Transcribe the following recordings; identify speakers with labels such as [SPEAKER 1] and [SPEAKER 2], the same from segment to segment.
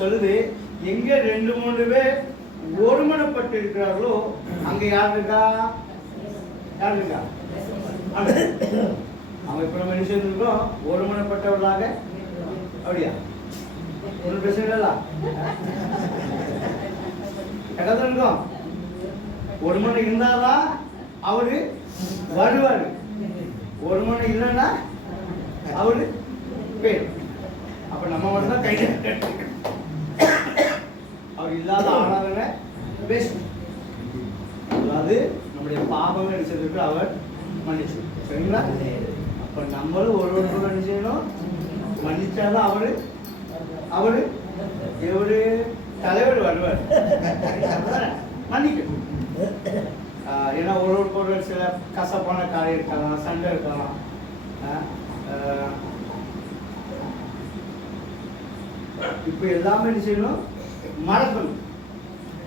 [SPEAKER 1] சொல்லுது எங்க ரெண்டு மூணு பேர் ஒருமனப்பட்டு இருக்கிறார்களோ அங்க யார் இருக்கா? யார் இருக்கா? அவன் அவன் இப்ப நம்ம என்ன செய்திருக்கோம் ஒருமனப்பட்டவர்களாக. அப்படியா? ஒன்றும் பிரச்சனை இல்ல இருக்கோம். ஒரு மணி இருந்தாதான் அவரு வருவார். ஒரு மணி இல்லைன்னா அவரு பேர். அப்ப நம்ம மட்டும் தான் கை அவர் இல்லாத ஆளாக பேசணும் அதாவது நம்முடைய பாபம் நினைச்சதுக்கு அவர் மன்னிச்சு. சரிங்களா? அப்ப நம்மளும் ஒரு ஒரு என்ன செய்யணும்? மன்னிச்சாதான் அவரு அவரு எவரு தலைவர் வருவார். மன்னிக்கணும். ஏன்னா ஒரு ஒரு பொருள் சில கசப்பான காரியம் இருக்கலாம் சண்டை இருக்கலாம் இப்போ எல்லாமே என்ன செய்யணும்? மழை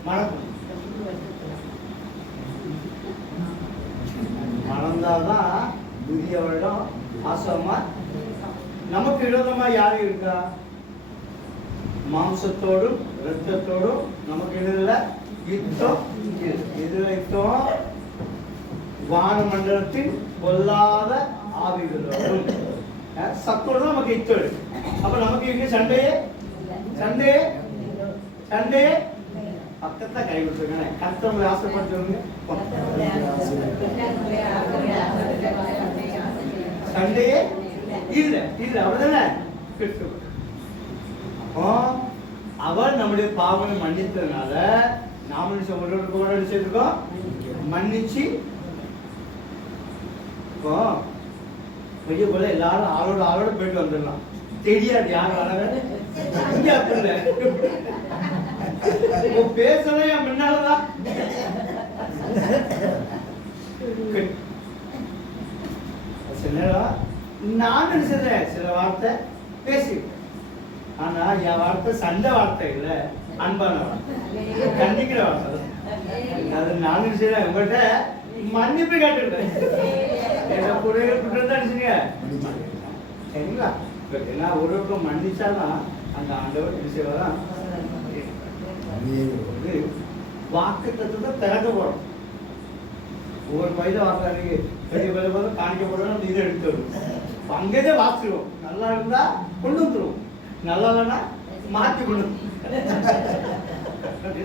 [SPEAKER 1] மறக்கணும் மறந்தாதான் புதிய வருடம் ஆசமா நமக்கு விரோதமா யார் இருக்கா? மாம்சத்தோடும் ரத்தத்தோடும் நமக்கு எதிரில் யுத்தம் இருக்கு. எதுல யுத்தம் வானமண்டலத்தின் பொல்லாத ஆவிகளோடும். சத்தோடு நமக்கு யுத்தம் இருக்கு. அப்ப நமக்கு இங்க சண்டையே? சண்டையே? சண்டே பக்கத்தை கை கொடுத்துருக்கேன். கத்தவங்களை ஆசைப்படுறவங்க சண்டே இல்ல இல்ல அவ்வளவுதானே? அப்போ அவர் நம்முடைய பாவனை மன்னித்ததுனால நாம என்ன செய்ய- ஒருவருக்கு ஒரு மன்னிச்சு. இப்போ பெரிய போல எல்லாரும் ஆளோட ஆளோட போயிட்டு வந்துடலாம். தெரியாது யார் வராங்க பேசணும் என் முன்னாலதான். சில நேரம் நான் செய்றேன் சில வார்த்தை பேசிட்டேன் ஆனா என் வார்த்தை சண்டை வார்த்தை இல்ல அன்பான வார்த்தை. கண்டிக்கிற வார்த்தை. அது நான் செய்றேன் உங்கள்கிட்ட மன்னிப்பு கேட்டுருக்கேன் என்ன குறைய குற்றம் அடிச்சுங்க சரிங்களா? ஒரு பக்கம் மன்னிச்சாதான் அந்த ஆண்டவர் என்ன அப்படிங்கிறது வந்து வாக்கு தத்துவத்தை திறக்க போறோம் ஒவ்வொரு பையில வாக்குறாங்க பெரிய பெரிய போதும் காணிக்க போடுவோம் அந்த இதை எடுத்து வரும் அங்கேயே வாசிடுவோம் நல்லா இருந்தா கொண்டு வந்துருவோம். நல்லா இல்லைன்னா மாற்றி கொண்டு வந்துருவோம்.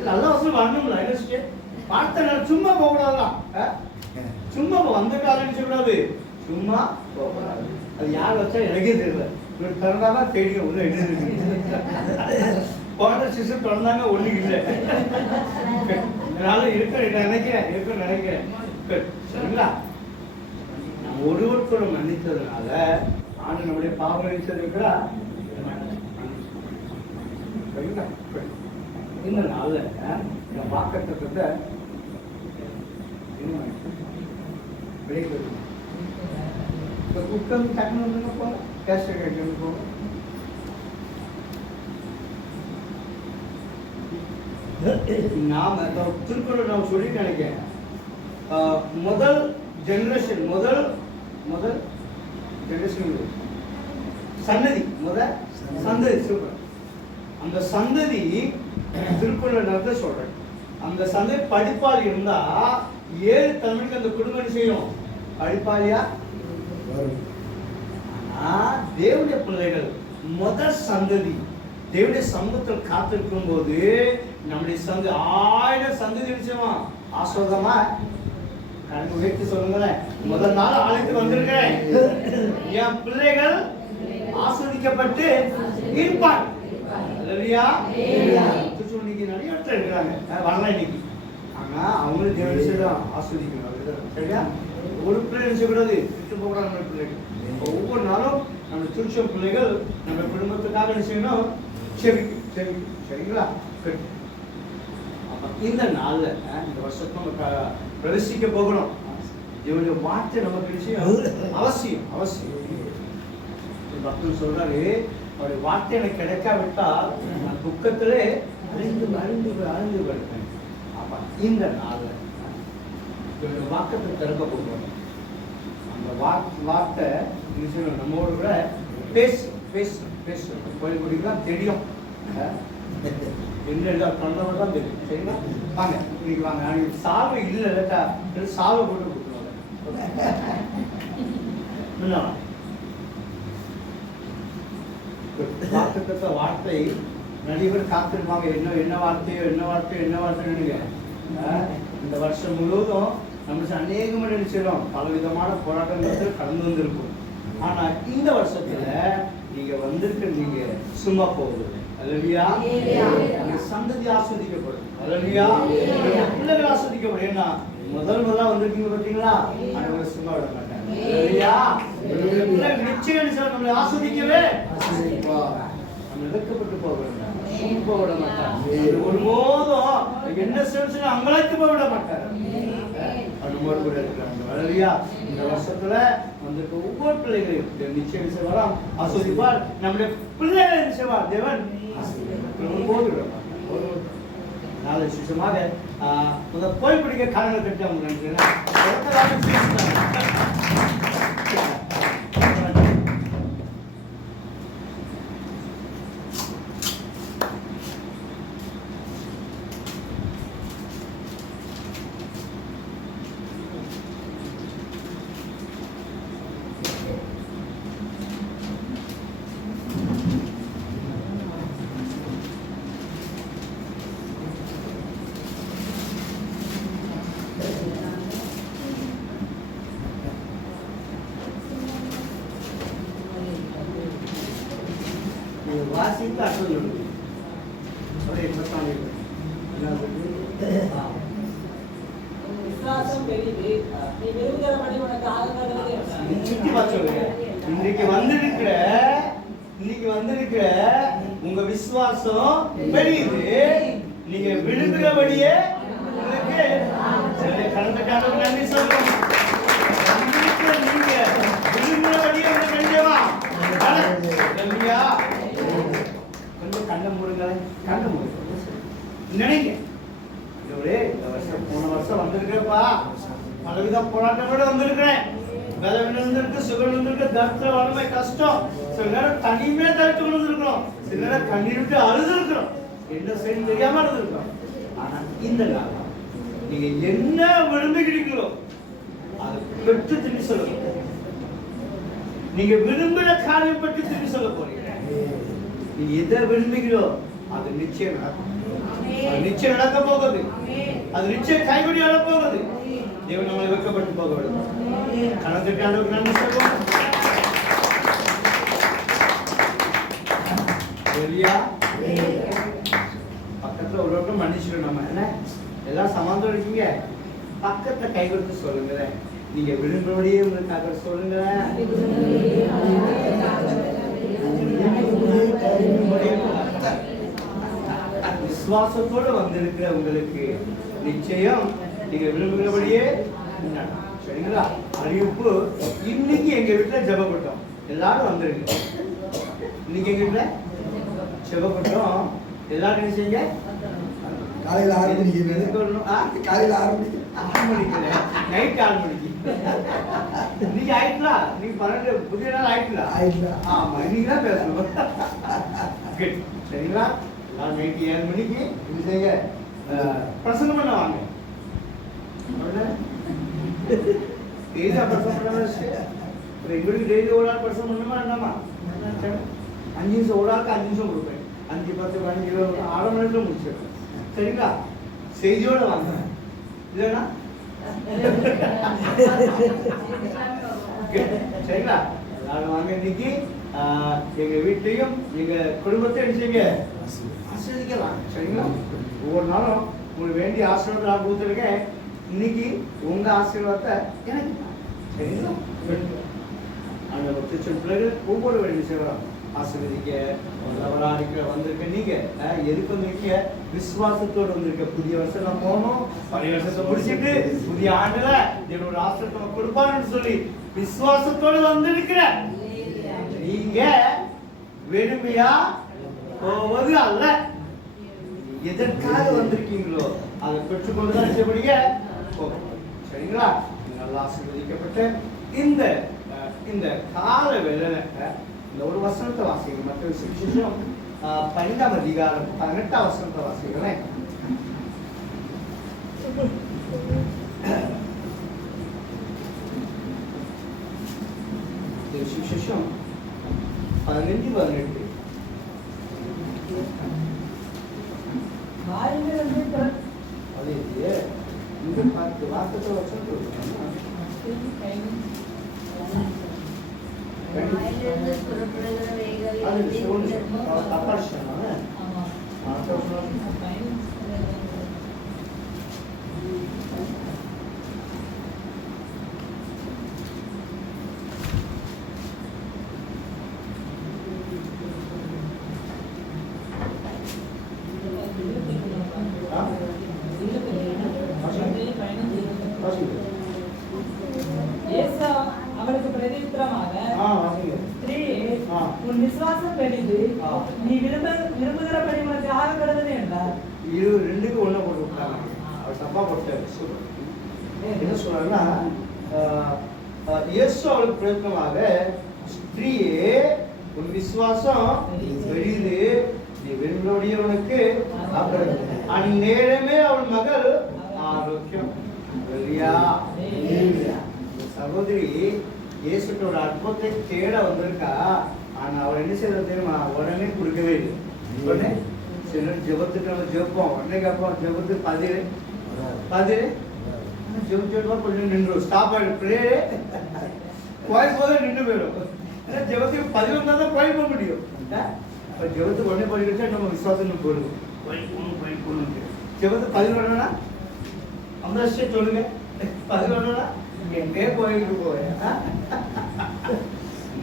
[SPEAKER 1] நல்ல வசூல் வரணும்ல என்ன பார்த்த சும்மா போகக்கூடாதுலாம் ஆ? சும்மா வந்த காலம் சொல்லக்கூடாது. சும்மா போகக்கூடாது. அது யார் வச்சா எனக்கே தெரியல. இவர் திறந்தாதான் தெரியும் உள்ள என்ன போன சிசு தொடர்ந்தாங்க ஒண்ணு இல்லை. அதனால இருக்க நினைக்கிறேன் இருக்க நினைக்கிறேன் சரிங்களா? ஒரு ஒருவருக்கொரு மன்னித்ததுனால ஆண்டு நம்முடைய பாவம் நினைச்சதுக்குறா சரிங்களா இந்த நாள்ல இந்த வாக்கத்தை பிரேக் எடுக்கணும் இப்போ குக்கர் டக்குனு வந்துங்க நாம இப்போ திருக்குறள் நான் சொல்லி நினைக்கிறேன். முதல் ஜெனரேஷன் முதல் முதல் ஜெனரேஷன் சன்னதி முதல் சந்ததி சூப்பர் அந்த சந்ததி திருக்குறள் நடத்த சொல்றேன் அந்த சந்ததி படிப்பால் இருந்தா ஏழு தமிழுக்கு அந்த குடும்பம் என்ன செய்யும்? படிப்பாளியா? ஆனா தேவனுடைய பிள்ளைகள் முதல் சந்ததி தேவனுடைய சமூகத்தில் காத்திருக்கும் போது நம்முடைய சந்தி ஆயிரம் சந்ததி நிச்சயமா ஆஸ்வதமா? கணக்கு உயர்த்தி சொல்லுங்களேன். முதல் நாள் அழைத்து வந்திருக்கிறேன். என் பிள்ளைகள் ஆஸ்வதிக்கப்பட்டு இருப்பார் இல்லையா இன்னைக்கு நிறைய இடத்துல இருக்கிறாங்க. வரல இன்னைக்கு. ஆனா அவங்களும் தேவ விஷயம் ஆஸ்வதிக்கணும். சரியா? ஒரு பிள்ளை நினைச்சக்கூடாது விட்டு போகிறாங்க நம்ம பிள்ளைகள். ஒவ்வொரு நாளும் நம்ம திருச்சம் பிள்ளைகள் நம்ம குடும்பத்துக்காக என்ன சரி செவிக்கும் செவிக்கும் சரிங்களா? சரி. இந்த நாளில் இந்த வருஷத்துல நம்ம க- பிரவேசிக்க போகிறோம் வார்த்தை நமக்கு நிச்சயம். அவசியம் அவசியம். ஒரு பக்தர் சொல்றாரு அவருடைய வார்த்தை எனக்கு கிடைக்காவிட்டால் நான் துக்கத்திலே அழிந்து அழிந்து அழிந்து வருவேன் அப்போ இந்த நாளில் இவருடைய வாக்கத்தை திறக்க போகிறோம் அந்த வார் வார்த்தை நிச்சயம் நம்மோடு கூட பேசு பேசு பேசு கோயில் குடிக்கலாம் தெரியும். என்ன எழுதா தொண்டை தான் தெரியும். சரிங்களா? வாங்க இன்னைக்கு வாங்க. நாளைக்கு சாவை இல்லை இல்லட்டா சாவை போட்டு கொடுத்துருவாங்க. என்ன? வார்த்தை நிறைய காத்திருப்பாங்க. என்ன என்ன வார்த்தையோ என்ன வார்த்தையோ என்ன வார்த்தைன்னு இந்த வருஷம் முழுவதும் நம்ம அநேகமாக நினைச்சிடும் பல விதமான போராட்டங்கள் கடந்து வந்திருக்கும். ஆனா இந்த வருஷத்துல நீங்க வந்திருக்க நீங்க சும்மா போகுது அல்லவியா சந்ததி ஆஸ்வதிக்கப்படும். உங்க பிள்ளைகள் ஆஸ்வதிக்கப்படும். ஏன்னா முதல் முதலா வந்திருக்கீங்க பாத்தீங்களா அனைவரும் சும்மா விட பிள்ளைகள் நிச்சயம் சார் நம்மளை ஆஸ்வதிக்கவே நம்ம இழக்கப்பட்டு போக வேண்டாம் சும்மா விட மாட்டாங்க. அது ஒருபோதும் என்ன செஞ்சு அங்கலாய்த்து போக விட மாட்டாங்க. அனுமதி கூட இருக்கிறாங்க அல்லவியா இந்த வருஷத்துல வந்திருக்க ஒவ்வொரு பிள்ளைகளையும் நிச்சயம் செய்வாராம் ஆஸ்வதிப்பார். நம்முடைய பிள்ளைகளை செய்வார் தேவன் ஒருபோது விட ನಾಲೆಜ್ ಸಿಸ್ಟಮ್ ಒಂದು
[SPEAKER 2] ಕೋಯ್ಬಿಡಿಗೆ ಕಾರಣ ಕಟ್ಟಿ ಅವ್ನು உனக்கு ஆகுகிறது
[SPEAKER 1] சுத்தி பார்த்து சொல்லுங்க. இன்னைக்கு வந்திருக்கிற இன்னைக்கு வந்திருக்கிற உங்க விசுவாசம் பெரியது நீங்க விழுகிறபடியே உங்களுக்கு சரி, கடந்த காலம் நன்றி சொல்லுங்க வந்திருக்கிற நீங்க விழுகிறபடியே உங்களுக்கு நன்றியமா நன்றியா கொஞ்சம் கண்ணை மூடுங்களேன் கண்ணை மூடுங்க நினைங்க இதோடே இந்த வருஷம் போன வருஷம் வந்திருக்கிறப்பா பலவித போராட்டங்களோட வந்திருக்கிறேன் வேலை விழுந்திருக்கு சுகர் விழுந்திருக்கு தரித்திர வறுமை கஷ்டம் சில நேரம் தனிமே தடுத்து சில நேரம் கண்ணீர் விட்டு அழுதுருக்கிறோம். என்ன செய்ய தெரியாம அழுதுருக்கிறோம். ஆனா இந்த காலம் நீங்க என்ன விரும்புகிறீங்களோ அதை பெற்று திரும்பி சொல்ல நீங்க விரும்பின காரியம் பற்றி திரும்பி சொல்ல போறீங்க. நீ எதை விரும்புகிறோ அது நிச்சயம் நடக்கும். நிச்சயம் நடக்க போகுது. அது நிச்சயம் கைவிடி வர போகுது. தேவன் நம்மளை வெக்கப்பட்டு போக விடும் கலந்துட்டு அளவுக்கு நன்றி சொல்லுவோம் சரியா பக்கத்துல ஒரு மன்னிச்சிடும் நம்ம. என்ன? எல்லாம் சமாந்தம் இருக்கீங்க? பக்கத்துல கை கொடுத்து சொல்லுங்களேன். நீங்க விரும்பும்படியே உங்களுக்காக சொல்லுங்களேன். விசுவாசத்தோடு வந்திருக்கிற உங்களுக்கு நிச்சயம் நீங்க விரும்புகிறபடியே சரிங்களா? அறிவிப்பு. இன்னைக்கு எங்க வீட்டுல ஜெபப்பட்டோம் எல்லாரும் வந்துருங்க இன்னைக்கு எங்க வீட்டுல? ஜெபப்பட்டோம் எல்லாரும் என்ன செய்யுங்க?
[SPEAKER 3] காலையில ஆறு மணிக்கு?
[SPEAKER 1] ஆ?
[SPEAKER 3] காலையில ஆறு மணிக்கு.
[SPEAKER 1] ஆறு மணிக்கு நைட் ஆறு மணிக்கு. நீங்க ஆயிட்டா நீங்க பன்னெண்டு புதிய நாள் ஆயிட்டா
[SPEAKER 3] ஆயிடுச்சா?
[SPEAKER 1] ஆமா இன்னைக்கு தான் பேசணும். குட் சரிங்களா? நான் நைட்டு ஏழு மணிக்கு இது செய்ய அஹ், பிரசங்கம் பண்ண வாங்க. டெய்லி பிரசங்கம் பண்ண எங்களுக்கு டெய்லி ஒரு ஆள் பிரசங்கம் பண்ணுமா என்னமா. அஞ்சு நிமிஷம் ஒரு ஆளுக்கு அஞ்சு நிமிஷம் கொடுப்பேன் அஞ்சு பத்து பதினஞ்சு இருபது அரை மணி நேரத்தில் முடிச்சிருக்கேன் சரிங்களா செய்தியோட வாங்க இல்லைன்னா சரிங்களா எல்லாரும் வாங்க இன்னைக்கு ஆஹ், எங்க எங்கள் எங்க குடும்பத்தை அடிச்சீங்க ஆசீர்வதிக்கலாம் சரிங்களா ஒவ்வொரு நாளும் உங்களுக்கு வேண்டிய ஆசீர்வாதம் நான் கொடுத்துருக்கேன் இன்னைக்கு உங்க ஆசீர்வாதத்தை எனக்கு சரிங்களா அந்த திருச்சன் பிள்ளைகள் ஒவ்வொரு வேண்டிய செய்வாங்க ஆசீர்வதிக்க வல்லவராக இருக்கிற வந்திருக்க நீங்க எதுக்கு வந்திருக்க விசுவாசத்தோடு வந்திருக்க. புதிய வருஷம் நம்ம போகணும். பழைய வருஷத்தை முடிச்சிட்டு புதிய ஆண்டுல என்னோட ஆசிரியத்தை நம்ம கொடுப்பாருன்னு சொல்லி விசுவாசத்தோடு வந்திருக்கிற நீங்க வெறுமையா போவது அல்ல. எதற்காக வந்திருக்கீங்களோ அதை பெற்றுக்கொண்டுதான் செய்யப்படுங்க சரிங்களா? நல்லா ஆசீர்வதிக்கப்பட்ட இந்த இந்த கால வேலை அஹ், இந்த ஒரு வசனத்தை வாசிங்க மற்ற விசேஷம் ஆஹ், பன்னெண்டாம் அதிகாரம் பதினெட்டாம் வசனத்தை வாசிக்கிறேன் இது
[SPEAKER 2] అక్కడ பெரிது. நீ விரும்ப விரும்புகிறபடி உனக்கு ஆக கடவுது என்றார்
[SPEAKER 1] இரு ரெண்டுக்கு ஒண்ணா போட்டு விட்டாங்க. அவர் தப்பா போட்டாரு. என்ன சொல்றாருன்னா இயேசு அவளுக்கு பிரயத்தனமாக ஸ்திரீயே உன் விசுவாசம் பெரிது. நீ ஆகிறது. அந்நேரமே அவள் மகள் ஆரோக்கியம். சகோதரி இயேசுட்ட ஒரு அற்புதத்தை தேட வந்திருக்கா. ஆனா அவர் என்ன செய்யறது தெரியுமா? உடனே கொடுக்கவே இல்லை. உடனே சிலர் ஜெபத்துக்கு நம்ம ஜெபப்போம். உடனே கேட்போம் ஜெபத்துக்கு பதிரு பதிரு ஜெபம் ஜெபமா கொஞ்சம் நின்றும் ஸ்டாப் ஆயிடும் ப்ரே கோயில் போதே நின்று போயிடும். ஏன்னா ஜெபத்துக்கு பதிவு வந்தால் தான் கோயில் போக முடியும். இப்போ ஜெபத்துக்கு உடனே போயிடுச்சா நம்ம விசுவாசம் போயிடும். கோயில் போகணும் கோயில் போகணும் ஜெபத்துக்கு பதிவு சொல்லுங்க. பதிவு வரணும்னா எங்கே கோயிலுக்கு போவேன்.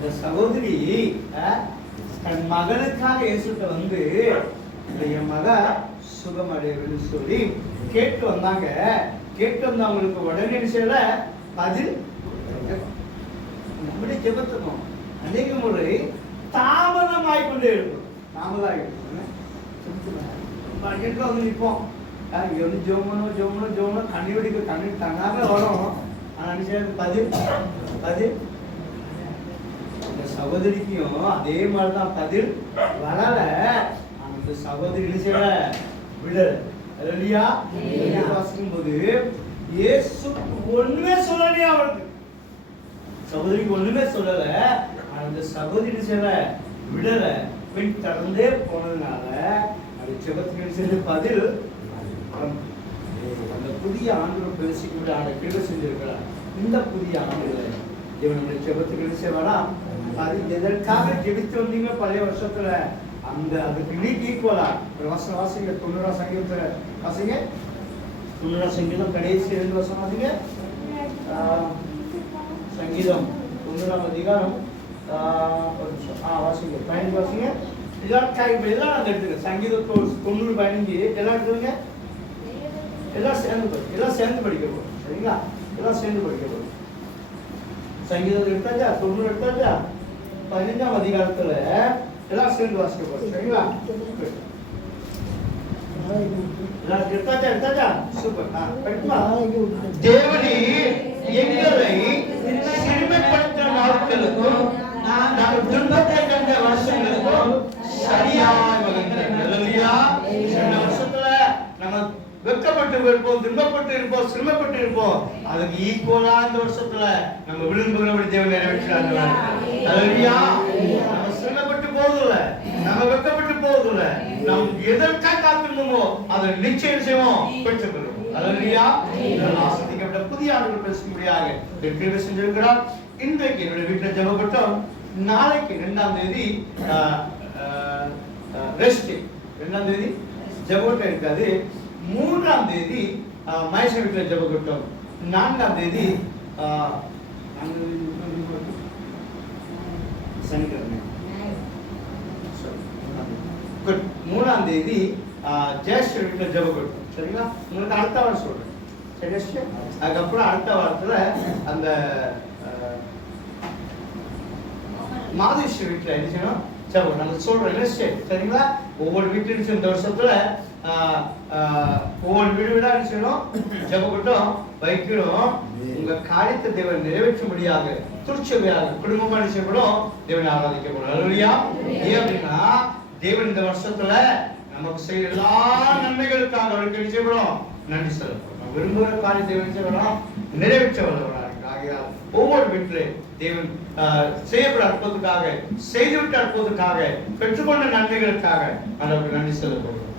[SPEAKER 1] இந்த சகோதரி தன் மகனுக்காக இயேசுட்ட வந்து இந்த என் மக சுகமடையணும்னு சொல்லி கேட்டு வந்தாங்க. கேட்டு வந்தவங்களுக்கு உடனே செய்யல? பதில் நம்முடைய ஜெபத்துக்கும் அநேக முறை தாமதமாய் கொண்டே இருக்கும் தாமதம் அடிக்கடி வந்து நிற்போம். அஹ், இங்க வந்து ஜோமனும் ஜோமனும் ஜோமனும் கண்ணி வெடிக்க கண்ணி தன்னாக வரும். ஆனால் பதில் பதில். சகோதரிக்கும் அதே மாதிரி தான் பதில் வரல அந்த சகோதரி செய்யல விடல. இல்லையா. வாசிக்கும் போது இயேசு ஒண்ணுமே சொல்லலையா அவளுக்கு சகோதரிக்கு ஒண்ணுமே சொல்லல. அந்த சகோதரி செய்யல விடல. பின் தொடர்ந்தே போனதுனால அது செபத்துக்கு செய்யுது பதில் அந்த புதிய ஆண்டு பேசிக்கூட ஆண்ட கிருபை செஞ்சிருக்கிறார். இந்த புதிய ஆண்டுகளை இவன் ஜெபத்துக்கு செபத்துக்கு என்ன செய்வாரா? அது எதற்காக ஜெபித்து வந்தீங்க? பழைய வருஷத்துல. அந்த அதுக்கு நீட் ஈக்குவலா ஒரு வருஷம் வாசிங்க. தொண்ணூறாம் சங்கீதத்துல. வாசிங்க. தொண்ணூறாம் சங்கீதம். கடைசி ரெண்டு வருஷம் வாசிங்க. சங்கீதம். தொண்ணூறாம் அதிகாரம். ஒரு நிமிஷம். ஆ வாசிங்க. பயன் வாசிங்க. எல்லாம் கை எல்லாம் அந்த எடுத்துங்க சங்கீதம் தொண்ணூறு பயணிஞ்சு எல்லாம் எடுத்துருங்க எல்லாம் சேர்ந்து எல்லாம் சேர்ந்து படிக்க போகிறோம் சரிங்களா? எல்லாம் சேர்ந்து படிக்க போகிறோம் சங்கீதம் எடுத்தாச்சா தொண்ணூறு எடுத்தாச்சா பதினஞ்சாம் அதிகாரத்துல எல்லாம் சேர்ந்து வாசிக்க போறோம் சரிங்களா? எடுத்தாச்சா எடுத்தாச்சா சூப்பர். தேவனே எங்களை சிறுமைப்படுத்த நாட்களுக்கும் நாங்கள் துன்பத்தை கண்ட வருஷங்களுக்கும் சரியாய் வகுக்கிறேன் அல்லேலூயா. இந்த வருஷத்துல நம்ம வெட்கப்பட்டு இருப்போம் துன்பப்பட்டு இருப்போம் சிரமப்பட்டு இருப்போம். அதுக்கு ஈக்குவலா இந்த வருஷத்துல நம்ம விரும்புகிறபடி தேவன் நிறைவேற்றாங்க அல்லேலூயா. நம்ம சிரமப்பட்டு போவதில்ல. நம்ம வெக்கப்பட்டு போவதில்ல. நாம் எதற்காக காத்திருந்தோமோ அதை நிச்சயம் செய்வோம். பெற்றுக்கொள்வோம். அல்லேலூயா. இதெல்லாம் ஆசீர்வதிக்கப்பட்ட புதிய ஆண்டுகள் பேசும்படியாக கிருபை செஞ்சிருக்கிறார். இன்றைக்கு என்னுடைய வீட்டில் ஜெபப்பட்டோம். நாளைக்கு ரெண்டாம் தேதி ரெஸ்ட் ரெண்டாம் தேதி ஜெபகட்டம் இருக்காது. மூன்றாம் தேதி மகேஷ வீட்டில் ஜெபகட்டம் நான்காம் தேதி நான்காம் தேதி. சனிக்கிழமை குட் மூணாம் தேதி ஜெயஸ்ரீ வீட்டில் ஜெபகட்டம் சரிங்களா? உங்களுக்கு அடுத்த வாரம் சொல்றேன். ஜெயஸ்ரீ? அதுக்கப்புறம் அடுத்த வாரத்துல அந்த மாதேஸ்வரி வீட்டில் என்ன செய்யணும்? சரி நாங்கள் சொல்றோம் என்ன சரிங்களா? ஒவ்வொரு வீட்டிலும் இந்த வருஷத்தில் ஒவ்வொரு வீடு வீடா என்ன செய்யணும் ஜெபக்கூட்டம் வைக்கணும் உங்க காரியத்தை தேவன் நிறைவேற்றும்படியாக திருச்சபையாக குடும்பமா செய்யப்படும்? தேவனை ஆராதிக்கப்படும். அல்லையா ஏன் அப்படின்னா தேவன் இந்த வருஷத்துல நமக்கு செய்ய எல்லா நன்மைகளுக்காக அவருக்கு செய்யணும் நன்றி நம்ம விரும்புகிற காரியம் தேவன் செய்யணும் நிறைவேற்ற இருக்கிறார். ஆகையால் ஒவ்வொரு வீட்டிலே தேவன் ஆஹ், செய்யப்பட அற்புதத்துக்காக செய்துவிட்ட அற்புதத்துக்காக பெற்றுக்கொண்ட நன்மைகளுக்காக அதற்கு நன்றி செலுத்தப்படுகிறோம்